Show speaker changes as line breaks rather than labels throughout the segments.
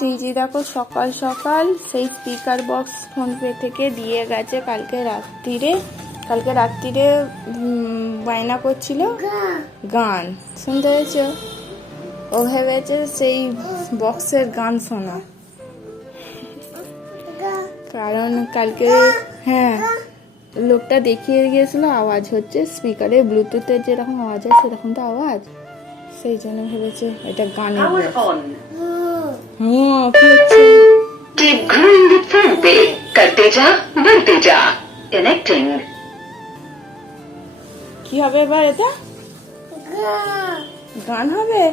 CG, দেখো সকাল সকাল সেই স্পিকার বক্স ফোনপে থেকে দিয়ে গেছে কালকে রাত্রিরে। কালকে রাত্রিরে বায়না করছিল গান। শুনতে পেয়েছ? ও ভেবেছে সেই বক্সের গান শোনা। কারণ কালকে হ্যাঁ লোকটা দেখিয়ে গিয়েছিল, আওয়াজ হচ্ছে স্পিকারে ব্লুটুথের যেরকম আওয়াজ হয় সেরকম তো আওয়াজ। সেই জন্য ভেবেছে এটা গানের
Keep growing with PhonePe. करते जा बढ़ते जा Connecting.
কি হবে এবার এটা গান হবে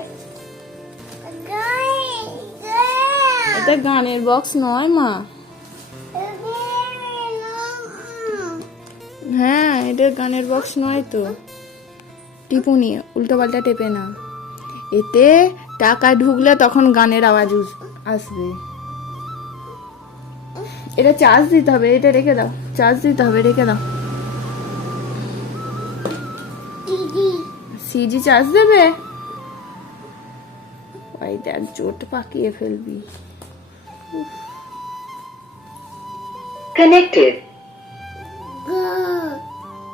এটা গানের বক্স নয় মা হ্যাঁ এটা গানের বক্স নয় তো টিপুনি উল্টো পাল্টা টেপে না এতে টাকা ঢুকলে তখন গানের আওয়াজ উস- আসবে। এটা চার্জ দিতে হবে এটা রেখে দাও। চার্জ দিতে হবে রেখে দাও। সিজি চার্জ দেবে? ওই দেখ জোট পাকিয়ে ফেলবি.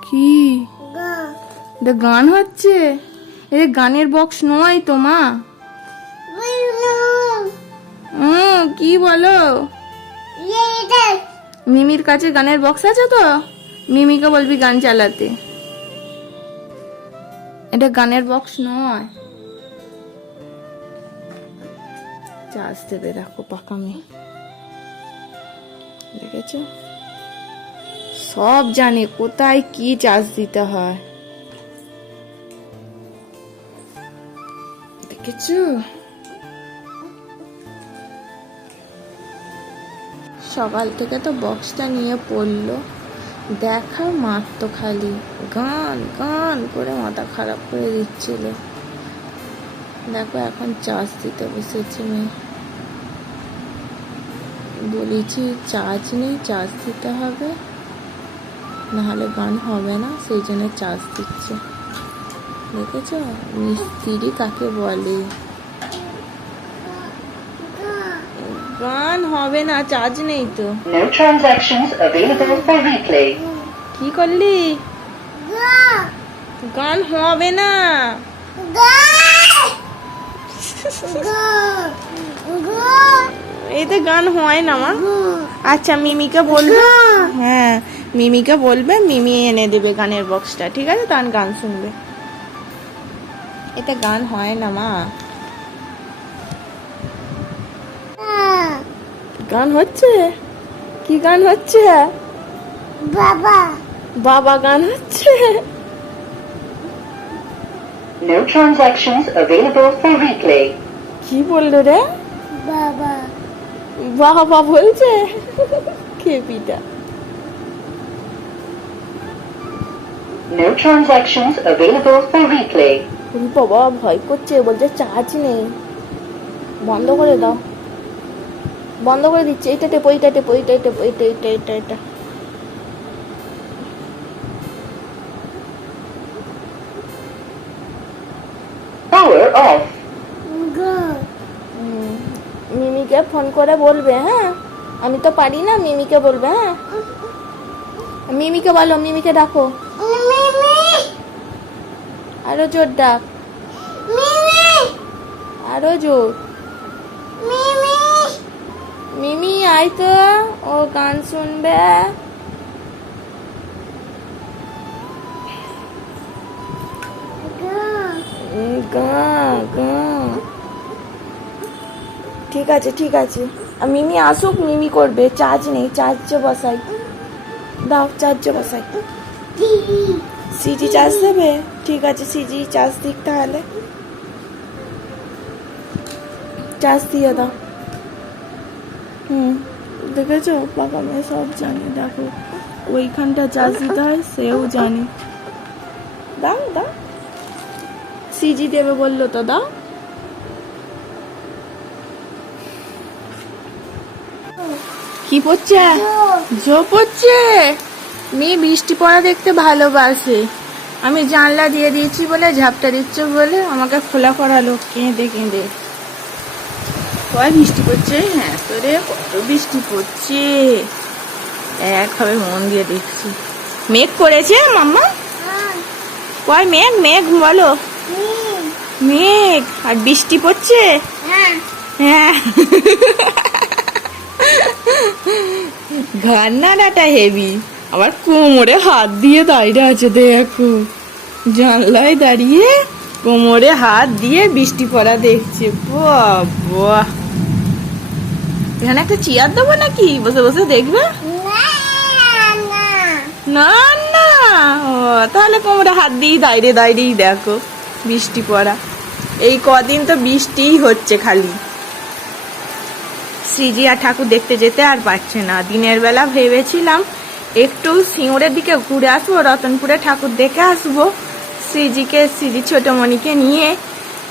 কি? এটা গান হচ্ছে? এটা গানের বক্স নয় তো মা। কি বলো? মিমির কাছে গানের বক্স আছে তো? মিমিকে বলবি গান চালাতে। এটা গানের বক্স নয়। চার্জ দেবে দেখো পাকা মেয়ে। দেখেছ? সব জানে কোথায় কি চার্জ দিতে হয়। দেখেছ? সকাল থেকে তো বক্সটা নিয়ে পড়ল। দেখা মারতো খালি। গান গান করে মাথা খারাপ করে দিচ্ছিল। দেখো এখন চার্জ দিতে বসেছি মেয়ে। বলেছি চার্জ নেই, চার্জ দিতে হবে। নাহলে গান হবে না, সেই জন্য চার্জ দিচ্ছে। দেখেছ? মিস্ত্রি কাকে বলে? গান হবে না চার্জ নেই তো।
No transactions available for replay.
কি করলি? গান হবে না। এতে গান হয় না মা। আচ্ছা মিমিকে বলবে? হ্যাঁ মিমিকে বলবে মিমি এনে দেবে গানের বক্সটা ঠিক আছে? তার গান শুনবে। এতে গান হয় না মা। গান হচ্ছে কি গান হচ্ছে
বাবা
বাবা গান হচ্ছে
No transactions available for replay.
কি বলল রে
বাবা
বাবা বলছে খেপিটা
No transactions available for replay.
বাবা ভয় করছে বলছে চার্জ নেই বন্ধ করে দাও বন্ধ করে দিচ্ছে। এইটা টেপো এইটা টেপো এইটা টেপো এটা
off.
গো
হুম, মিমিকে ফোন করে বলবে হ্যাঁ? আমি তো পারি না মিমিকে বলবে হ্যাঁ? মিমিকে বলো মিমিকে ডাকো। আরও জোর ডাক। আরও জোর।
মিমি
আয় তো ও গান শুনবে।
গা
গা। ঠিক আছে ঠিক আছে। মিমি আসুক, মিমি করবে। চার্জ নেই, চার্জে বসাই। দাও, চার্জে বসাই। সিজি চার্জ দেবে? ঠিক আছে সিজি চার্জ দিক তাহলে। চার্জ দিয়ে দাও। হুম, দেখেছ? বাবা মেয়ে সব জানে, দেখো। ওইখানটা চার্জ দিতে হয়, সেও জানে। দাও দাও। সিজি দেবে বলল তো, দাও। কি পড়ছে? জো পড়ছে? মেয়ে বৃষ্টি পড়া দেখতে ভালোবাসে। আমি জানলা দিয়ে দিয়েছি বলে, ঝাপটা দিচ্ছে বলে আমাকে খোলা করালো কেঁদে কেঁদে। কয় বৃষ্টি পড়ছে? হ্যাঁ তোরে কত বৃষ্টি পড়ছে? একভাবে মন দিয়ে দেখছি। মেঘ করেছে মাম্মা? কয় মেঘ? মেঘ বলো। মেঘ। আর বৃষ্টি পড়ছে?
হ্যাঁ।
ঘান্নাটা হেভি। আবার কোমরে হাত দিয়ে দাঁড়িয়ে আছে, দেখো। জানলায় দাঁড়িয়ে কোমরে হাত দিয়ে বৃষ্টি পড়া দেখছে। এখানে একটা চেয়ার দেবো নাকি? বসে বসে দেখবে?
না না।
তাহলে কোমরে হাত দিয়ে দাঁড়িয়ে, দাঁড়িয়েই দেখো বৃষ্টি পড়া। এই কদিন তো বৃষ্টিই হচ্ছে খালি। শ্রীজি আর ঠাকুর দেখতে যেতে আর পারছে না। দিনের বেলা ভেবেছিলাম একটু সিঙ্গুরের দিকে ঘুরে আসব, রতনপুরে ঠাকুর দেখে আসব। শ্রীজিকে শ্রীজি ছোটমণিকে নিয়ে।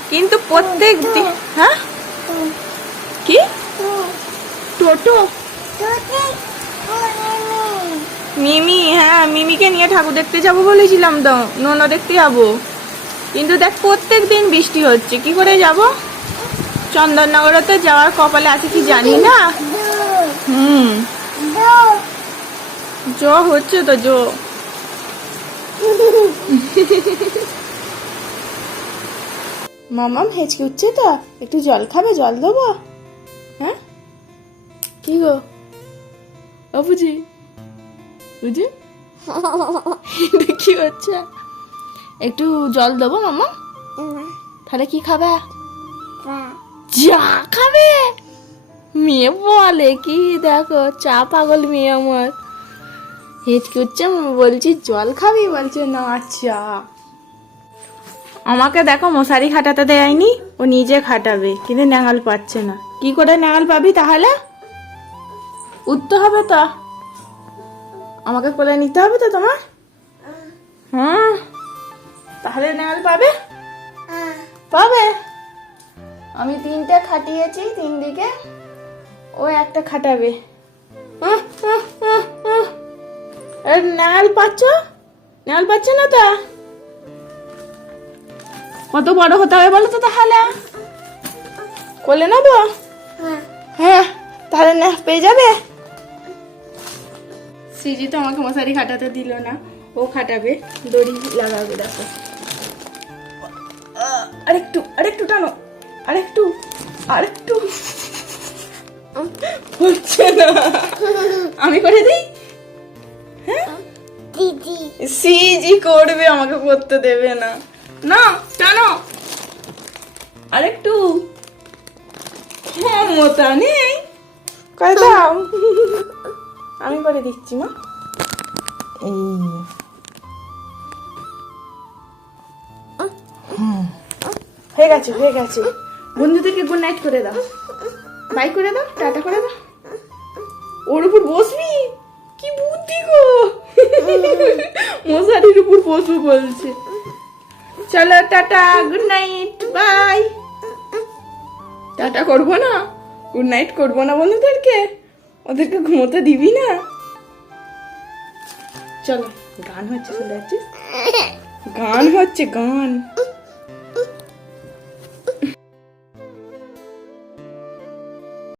কিন্তু প্রত্যেক দিন হ্যাঁ? কি? টোটো? মিমি হ্যাঁ মিমিকে নিয়ে ঠাকুর দেখতে যাব বলেছিলাম তো। ননো দেখতে যাব। কিন্তু দেখ প্রত্যেক দিন বৃষ্টি হচ্ছে। কি করে যাব? চন্দননগরে তো যাওয়ার কপালে আছে কি জানি না? হুম। জ হচ্ছে তো জো। মামাম হেঁচকি উঠছে তো একটু জল খাবে জল দেবো? হ্যাঁ? কি গো? ও বুঝি। বুঝি? কি হচ্ছে? একটু জল দেবো মামা? তাহলে কি খাবে? চা। খাবে? মেয়ে বলে কি দেখো চা পাগল মেয়ে আমার। হেঁচকে উঠছে বলছি জল খাবি? বলছে না চা। আমাকে দেখো মশারি খাটাতে দেয়নি ও নিজে খাটাবে কিন্তু ন্যাঙাল পাচ্ছে না। কি করে ন্যাঙাল পাবি তাহলে? উঠতে হবে তো। আমাকে কোলে নিতে হবে তো তোমার? হ্যাঁ। তাহলে ন্যাঙাল পাবে? পাবে? আমি তিনটে খাটিয়েছি তিন দিকে ও একটা খাটাবে। আহ। এ, নাল পাচ্ছ? নাল পাচ্ছ না তা? কত বড় হতে হবে বলো তো তাহলে? কোলে নেব? হ্যাঁ তাহলে না পেয়ে যাবে? সিজি তো আমাকে মশারি খাটাতে দিল না। ও খাটাবে দড়ি লাগাবে দেখো। আরেকটু আরেকটু টানো। আরেকটু আরেকটু। হচ্ছে না। আমি করে দিই?
দিদি
সিজি করবে আমাকে করতে দেবে না। না টানো আরেকটু। ক্ষমতা নেই। কয় দাও। আমি করে দিচ্ছি মা। এই হয়ে গেছে হয়ে গেছে। বন্ধুদেরকে গুড নাইট করে দাও। বাই করে দাও টাটা করে দাও। ওর উপর বসবি? কি বুদ্ধি গো। মশারির উপর পশু বলছে। চলো tata good night bye tata করব না? গুড নাইট করব না বন্ধুদেরকে? ওদেরকে ঘুমোতে দিবি না? চলো গান হচ্ছে শুনতে পাচ্ছিস? গান হচ্ছে গান।